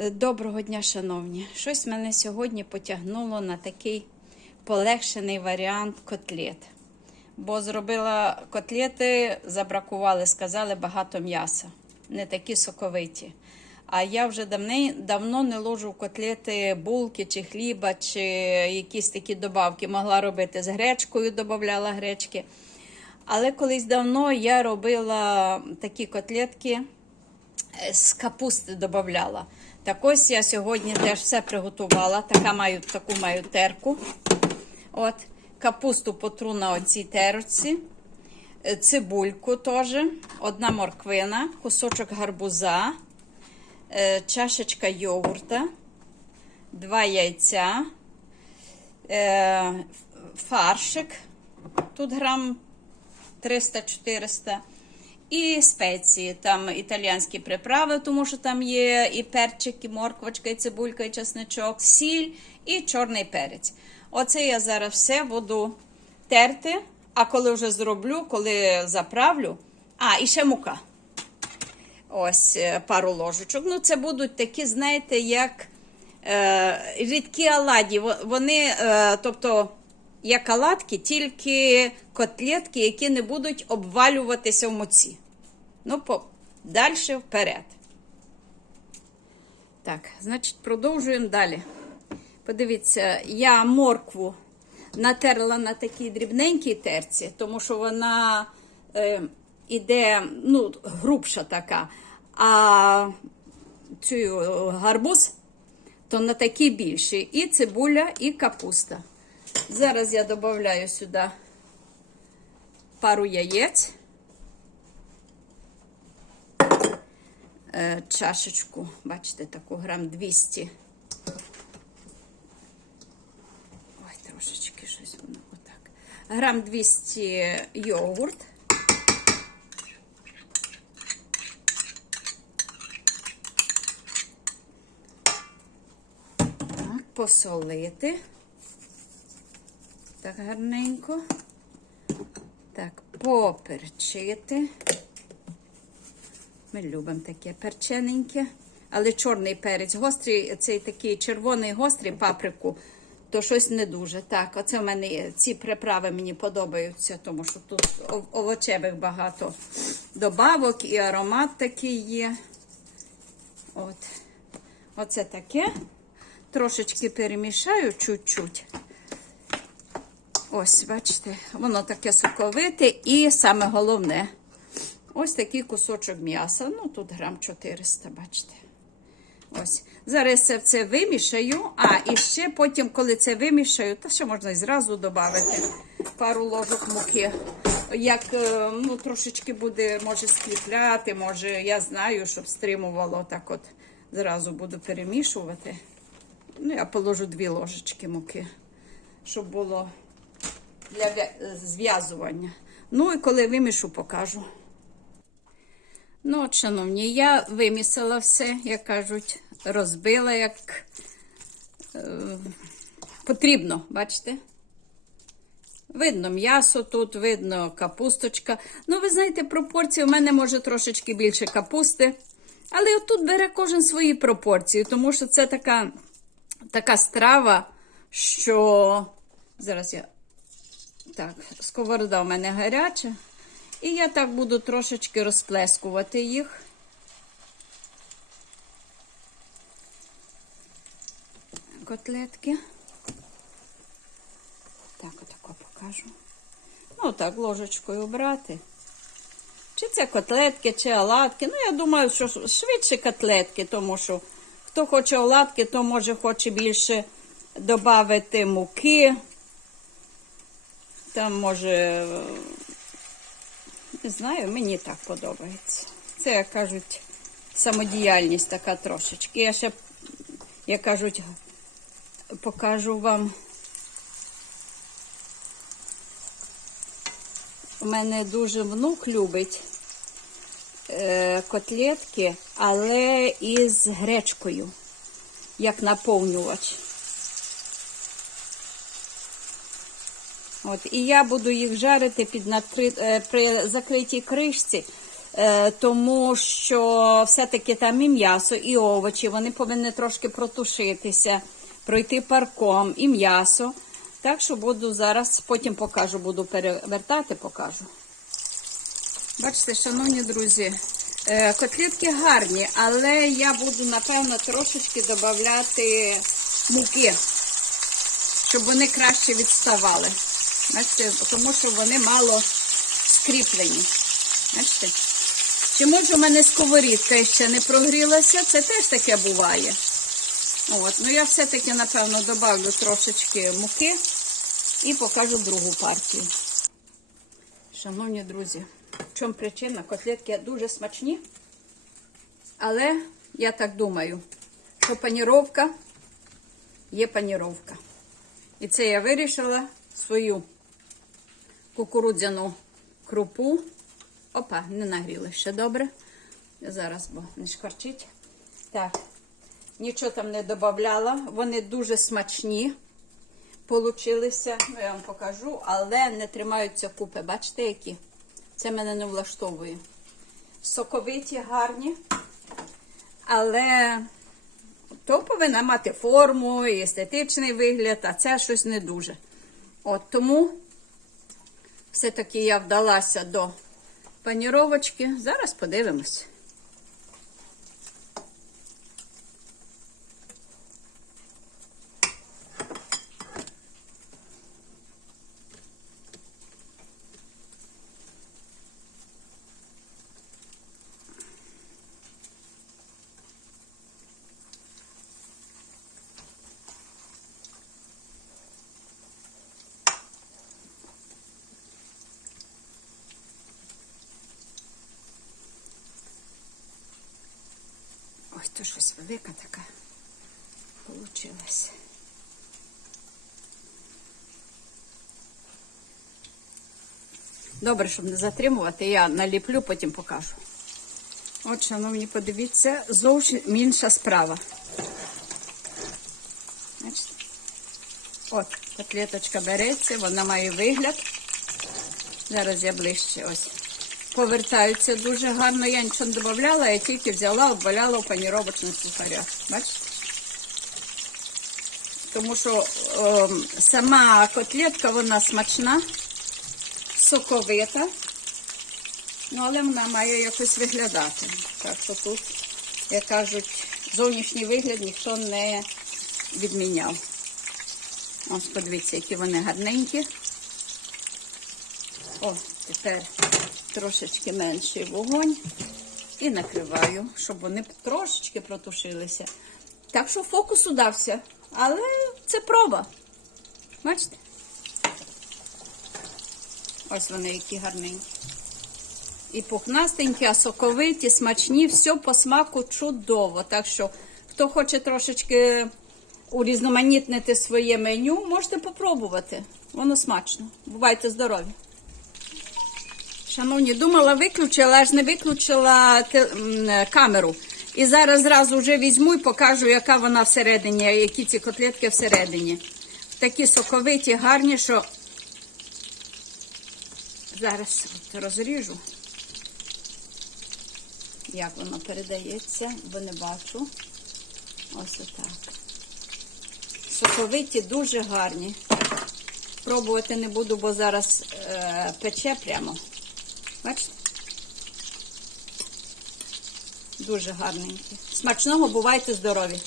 Е, Доброго дня, шановні. Щось мене сьогодні потягнуло на такий полегшений варіант котлет. Бо зробила котлети, забракували, сказали багато м'яса, не такі соковиті. А я вже давне, давно не ложу котлети булки чи хліба, чи якісь такі добавки. Могла робити з гречкою, додавала гречки. Але колись давно я робила такі котлетки е, з капусти додавала. Так ось я сьогодні теж все приготувала. Така маю, таку маю терку. От, капусту потру на оцій терці, е, цибульку теж, одна морквина, кусочок гарбуза, е, чашечка йогурта, два яйця, е, фаршик, тут грам 300-400. І спеції, там італіянські приправи, тому що там є і перчик, і морквочка, і цибулька, і чесничок, сіль і чорний перець. Оце я зараз все буду терти, а коли вже зроблю, коли заправлю. А, і ще мука. Ось е, пару ложечок. Ну, це будуть такі, знаєте, як е, рідкі оладі. Вони, е, тобто, як оладки, тільки котлетки, які не будуть обвалюватися в муці. Ну, по... далі вперед. Так, значить, продовжуємо далі. Подивіться, я моркву натерла на такій дрібненькій терці, тому що вона е, іде ну, грубша така. А цю гарбуз то на такій більшій. І цибуля, і капуста. Зараз я додаю сюди пару яєць, е, чашечку, бачите, таку грам 200. Ой, трошечки щось воно отак. Грам 200 йогурт. Так, посолити. Так, гарненько. Так, поперчити. Ми любимо таке перчененьке. Але чорний перець, гострий, цей такий червоний гострий паприку, то щось не дуже. Так, оце в мене ці приправи мені подобаються, тому що тут овочевих багато добавок і аромат такий є. От. Оце таке. Трошечки перемішаю чуть-чуть. Ось, бачите, воно таке соковите і саме головне, ось такий кусочок м'яса. Ну, тут грам 400, бачите. Ось. Зараз я це вимішаю, а і ще потім, коли це вимішаю, то ще можна і зразу додати пару ложок муки. Як е, ну, трошечки буде, може, скріпляти, може, я знаю, щоб стримувало так от. Зразу буду перемішувати. Ну, я положу дві ложечки муки, щоб було для зв'язування. Ну і коли вимішу, покажу. Ну, от, шановні, я вимісила все, як кажуть, розбила як е, потрібно, бачите? Видно м'ясо тут, видно капусточка. Ну, ви знаєте, пропорції у мене може трошечки більше капусти. Але отут бере кожен свої пропорції, тому що це така, така страва, що зараз я. Так, сковорода у мене гаряча. І я так буду трошечки розплескувати їх. Котлетки. Так, отако покажу. Ну, так, ложечкою брати. Чи це котлетки, чи оладки. Ну, я думаю, що швидше котлетки, тому що хто хоче оладки, то може хоче більше додати муки. Там може, не знаю, мені так подобається. Це, як кажуть, самодіяльність така трошечки. Я ще, як кажуть, покажу вам. У мене дуже внук любить е, котлетки, але із гречкою, як наповнювач. От, і я буду їх жарити під накри... е, при закритій кришці. Е, тому що все-таки там і м'ясо, і овочі, вони повинні трошки протушитися, пройти парком, і м'ясо. Так що буду зараз, потім покажу, буду перевертати, покажу. Бачите, шановні друзі, е, котлетки гарні, але я буду, напевно, трошечки додати муки, щоб вони краще відставали. Бачите, тому що вони мало скріплені. Бачите? Чи може в мене сковорідка ще не прогрілася? Це теж таке буває. От, ну я все-таки, напевно, добавлю трошечки муки і покажу другу партію. Шановні друзі, в чому причина? Котлетки дуже смачні, але я так думаю, що паніровка є паніровка. І це я вирішила свою кукурудзяну крупу. Опа, не нагріли ще добре. Зараз, бо не шкварчить. Так, нічого там не додавала. Вони дуже смачні получилися. Ну, я вам покажу, але не тримаються купи. Бачите, які? Це мене не влаштовує. Соковиті, гарні, але то повинна мати форму і естетичний вигляд, а це щось не дуже. От тому все-таки я вдалася до паніровочки. Зараз подивимось. Ось то щось велика така получилась. Добре, щоб не затримувати, я наліплю, потім покажу. От, шановні, подивіться, зовсім інша справа. Бачите? От, котлеточка береться, вона має вигляд. Зараз я ближче ось. Повертаються дуже гарно. Я нічого не додавала, я тільки взяла, обваляла в паніровочних сухарях. Бачите? Тому що е, сама котлетка, вона смачна, соковита, ну, але вона має якось виглядати. Так що тут, як кажуть, зовнішній вигляд ніхто не відміняв. Ось подивіться, які вони гарненькі. О, тепер трошечки менший вогонь і накриваю, щоб вони трошечки протушилися. Так що фокус удався, але це проба. Бачите? Ось вони які гарненькі. І пухнастенькі, а соковиті, смачні, все по смаку чудово. Так що, хто хоче трошечки урізноманітнити своє меню, можете попробувати. Воно смачно. Бувайте здорові! Шановні, думала, виключила, аж не виключила камеру. І зараз зразу вже візьму і покажу, яка вона всередині, які ці котлетки всередині. Такі соковиті, гарні, що зараз от розріжу, як воно передається, бо не бачу. Ось отак. Соковиті, дуже гарні. Пробувати не буду, бо зараз е, пече прямо. Бачите? Дуже гарненькі. Смачного бувайте здорові!